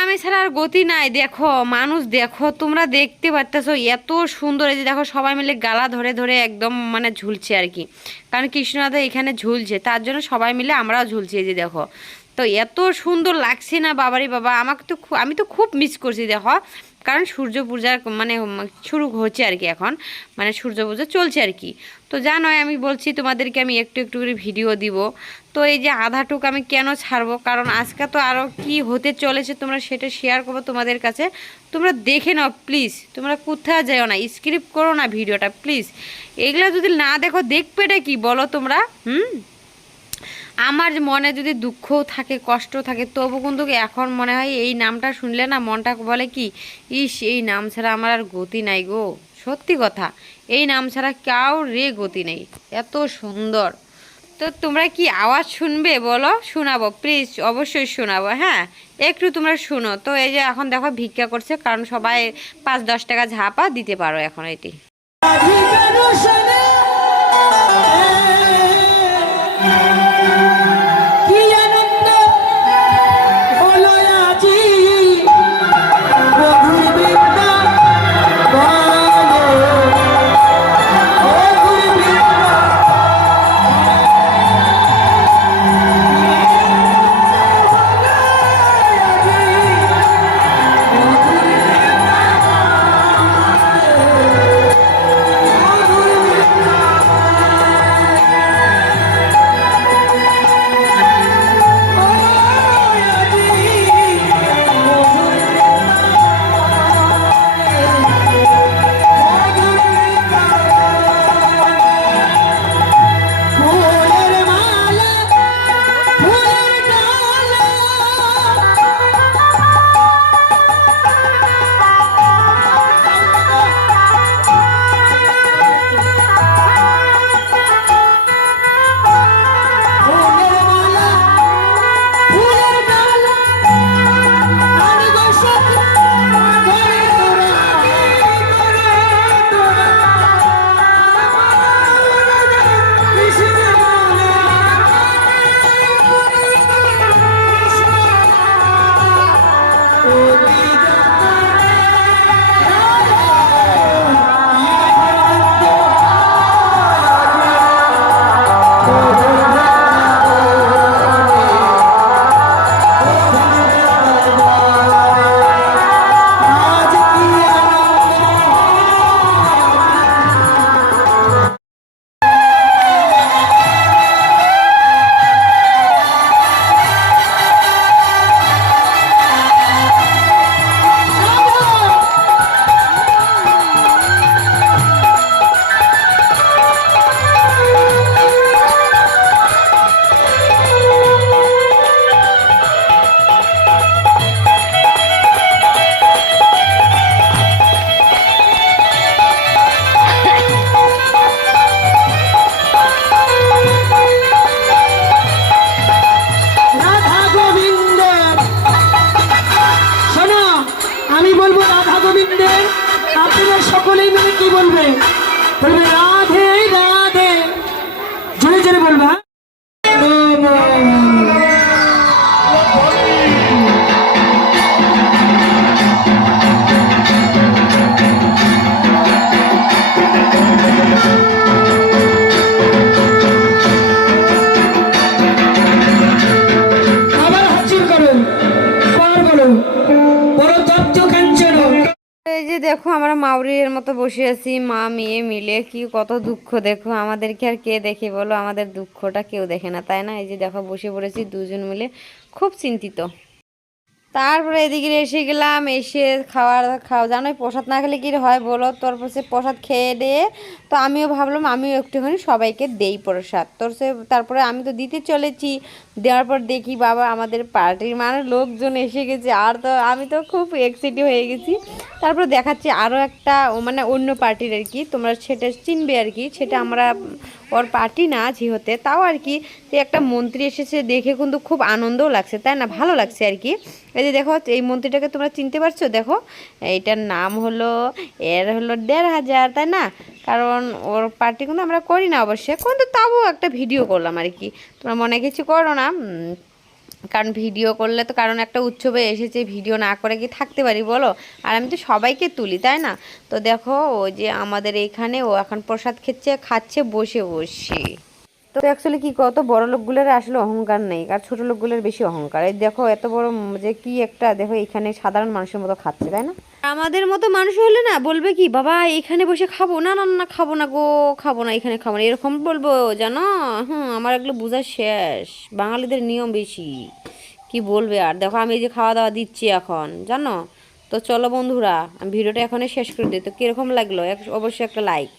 নামে ছাড়া আর গতি নাই, দেখো, মানুষ, দেখো, তোমরা দেখতে পারতেছো, এত সুন্দর এই যে দেখো, সবাই মিলে গালা ধরে ধরে একদম মানে ঝুলছে আর কি। কারণ কৃষ্ণনাথা এখানে ঝুলছে, তার জন্য সবাই মিলে আমরাও ঝুলছি এই যে দেখো। তো এত সুন্দর লাগছে না, বাবারি বাবা, আমাকে তো আমি তো খুব মিস করছি, দেখো। কারণ সূর্য পূজার মানে শুরু হচ্ছে আর কি এখন। মানে সূর্য পূজা চলছে আর কি। তো জানোই আমি বলছি তোমাদেরকে আমি একটু একটু করে ভিডিও দিব। তো এই যে আধাটুক আমি কেন ছাড়বো? কারণ আজকে তো আরও কি হতে চলেছে তোমরা সেটা শেয়ার করব তোমাদের কাছে। তোমরা দেখে নাও প্লিজ তোমরা কোথাও যাও না স্ক্রিপ্ট করো না ভিডিওটা প্লিজ এগুলো যদি না দেখো দেখবেটা কি বলো তোমরা? হুম? আমার মনে যদি দুঃখও থাকে কষ্ট থাকে, তবু কিন্তু এখন মনে হয় এই নামটা শুনলে না মনটা বলে কি, ইস, এই নাম ছাড়া আমার আর গতি নাই গো। সত্যি কথা, এই নাম ছাড়া কাউ রে গতি নেই, এত সুন্দর। তো তোমরা কি আওয়াজ শুনবে বলো? শোনাবো প্লিজ অবশ্যই শোনাবো হ্যাঁ? একটু তোমরা শুনো। তো এই যে এখন দেখো ভিক্ষা করছে, কারণ সবাই পাঁচ দশ টাকা ঝাপা দিতে পারো এখন এটি। আমি বলব রাধা গোবিন্দের। আপনারা সকলেই মিলে কি বলবে? বলবে, রাধে রাধে। জোরে জোরে বলবে এই যে দেখো, আমরা মাউরির মতো বসে আছি, মা, মেয়ে মিলে। কি কত দুঃখ, দেখো। আমাদেরকে আর কে দেখে বলো? আমাদের দুঃখটা কেউ দেখে না, তাই না? এই যে দেখো, বসে পড়েছি দুজন মিলে। খুব চিন্তিত। তারপরে এদিকে এসে গেলাম, এসে খাওয়ার, খাওয়া, জানোই প্রসাদ না খেলে কী হয় বলো? তোর সে প্রসাদ খেয়ে দিয়ে তো আমিও ভাবলাম, আমিও একটুখানি সবাইকে দেই প্রসাদ। তোর সে, তারপরে আমি তো দিতে চলেছি। দেওয়ার পর দেখি বাবা আমাদের পার্টির মানে লোকজন এসে গেছে। আর তো আমি তো খুব এক্সাইটেড হয়ে গেছি। তারপর দেখাচ্ছি আরও একটা মানে অন্য পার্টির আর কি। তোমরা সেটা চিনবে আর কি। সেটা আমরা ওর পার্টি না হতে তাও আর কি, যে একটা মন্ত্রী এসেছে দেখে কিন্তু খুব আনন্দও লাগছে, তাই না? ভালো লাগছে আর কি। এই যে দেখো, এই মন্ত্রীটাকে তোমরা চিনতে পারছ? দেখো, এইটার নাম হলো, এর হলো দেড় হাজার, তাই না? কারণ ওর পার্টি আমরা করি না অবশ্যই কিন্তু তাও একটা ভিডিও করলাম আর কি। তোমরা মনে কিছু করো না কারণ ভিডিও করলে তো কারণ একটা উৎসবে এসেছে ভিডিও না করে কি থাকতে পারি বলো? আর আমি তো সবাইকে তুলি, তাই না? তো দেখো ও যে আমাদের এইখানে ও এখন প্রসাদ খেচ্ছে, খাচ্ছে, বসে বসে তো অ্যাকচুয়ালি কি কত বড় লোকগুলোর আসলে অহংকার নেই, আর ছোটো লোকগুলোর বেশি অহংকার। এই দেখো, এত বড় যে কি একটা, দেখো, এখানে সাধারণ মানুষের মতো খাচ্ছে, তাই না? আমাদের মতো মানুষ হলে না বলবে কি, বাবা, এখানে বসে খাব না না না খাব না গো, খাব না, এখানে খাব না। এরকম বলব, জানো, হুম, আমার এগুলো বোঝা শেষ। বাঙালিদের নিয়ম বেশি। কি বলবে? আর দেখো, আমি এই যে খাওয়া দাওয়া দিচ্ছি এখন, জানো? তো চলো বন্ধুরা, আমি ভিডিওটা এখনই শেষ করে দিই। তো কীরকম লাগল? অবশ্যই একটা লাইক